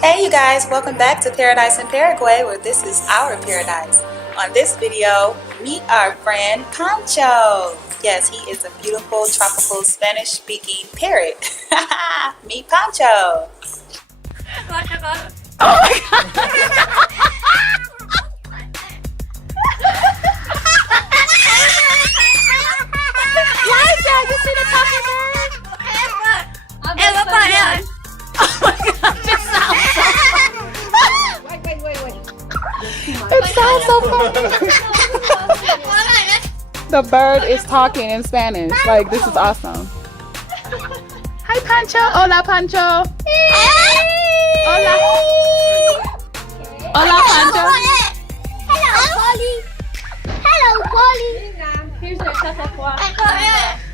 Hey you guys, welcome back to Paradise in Paraguay, where this is our paradise. On this video, meet our friend Pancho. Yes, he is a beautiful tropical Spanish speaking parrot. Meet Pancho. Oh my god. Liza, you see the talking bird? Oh my god, this sounds so funny. Wait. It sounds so funny. The bird is talking in Spanish. Like, this is awesome. Hi, Pancho. Hola, Pancho. Hola. Hola, Pancho. Hello, Polly. Hello, Polly.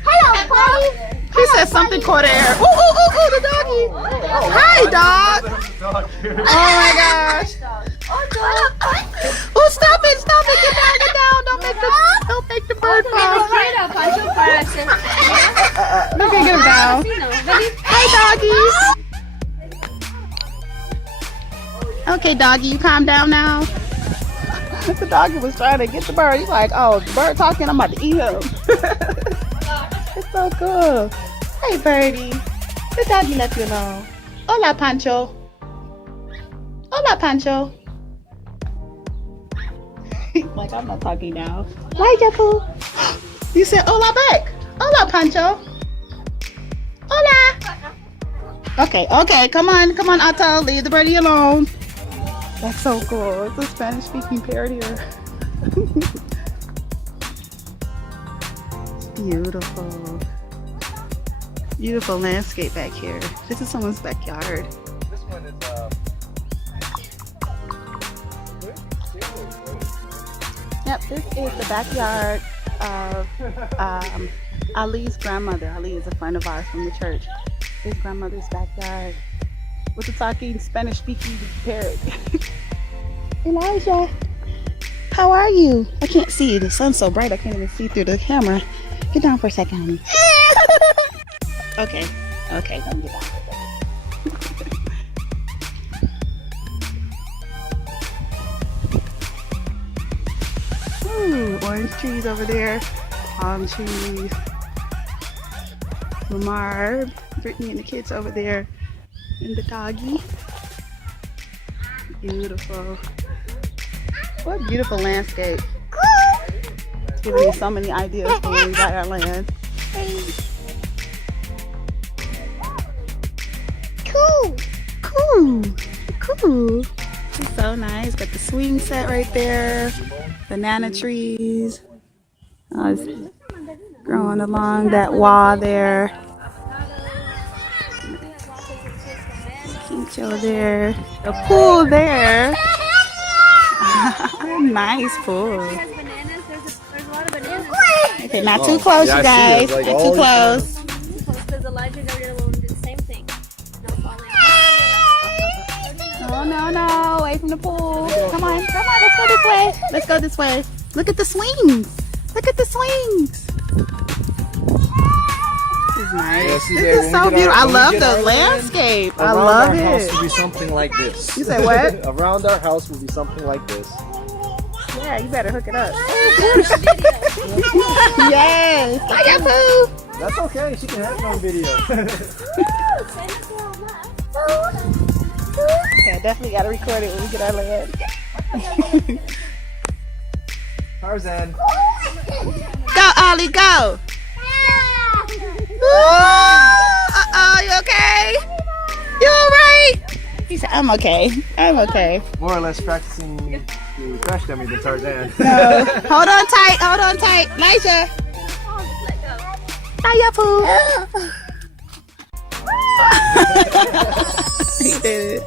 Hello, Polly. He said something caught air. Ooh, the doggy. Hi, dog. Oh my gosh. Oh, stop it. Get down. Don't make the bird fall. Okay, get him down. Hi, doggies. Okay, doggy, you calm down now. The doggy was trying to get the bird. He's like, oh, the bird talking, I'm about to eat him. It's so cool. Hey, birdie. The doggy left you alone. Hola, Pancho. Hola, Pancho. Like, I'm not talking now. Hi, Jeppu. You said hola back. Hola, Pancho. Hola. Okay. Come on, Otto. Leave the birdie alone. That's so cool. It's a Spanish-speaking parrot here. Beautiful. Beautiful landscape back here. This is someone's backyard. This one is Yep, this is the backyard of Ali's grandmother. Ali is a friend of ours from the church. His grandmother's backyard with the talking Spanish-speaking parrot. Elijah, how are you? I can't see. The sun's so bright I can't even see through the camera. Get down for a second, honey. Okay, let me get down for a second. Ooh, orange trees over there, palm trees. Lamar, Brittany and the kids over there, and the doggy. Beautiful. What a beautiful landscape. It's giving me so many ideas for when we buy our land. Cool. It's so nice. Got the swing set right there. Banana trees. Oh, it's growing along that wall there. Pancho there. The pool there. Nice pool. Okay, not too close, you guys. Like not too close. Because Elijah got rid of did the same thing. No, away from the pool. Come on, let's go this way. Look at the swings. This is nice. Yeah, this is so beautiful. I love the landscape. I love it. Around our house will be something like this. You say what? Around our house will be something like this. Yeah, you better hook it up. Yes. Hiya, Pooh. That's okay. She can have it on video. Yeah, definitely got to record it when we get our land. Tarzan. Go, Ollie, go. Uh-oh, you okay? You all right? He said, I'm okay. More or less practicing to crash dummy than Tarzan. No. Hold on tight. Elijah. Hiya, Pooh. He did it.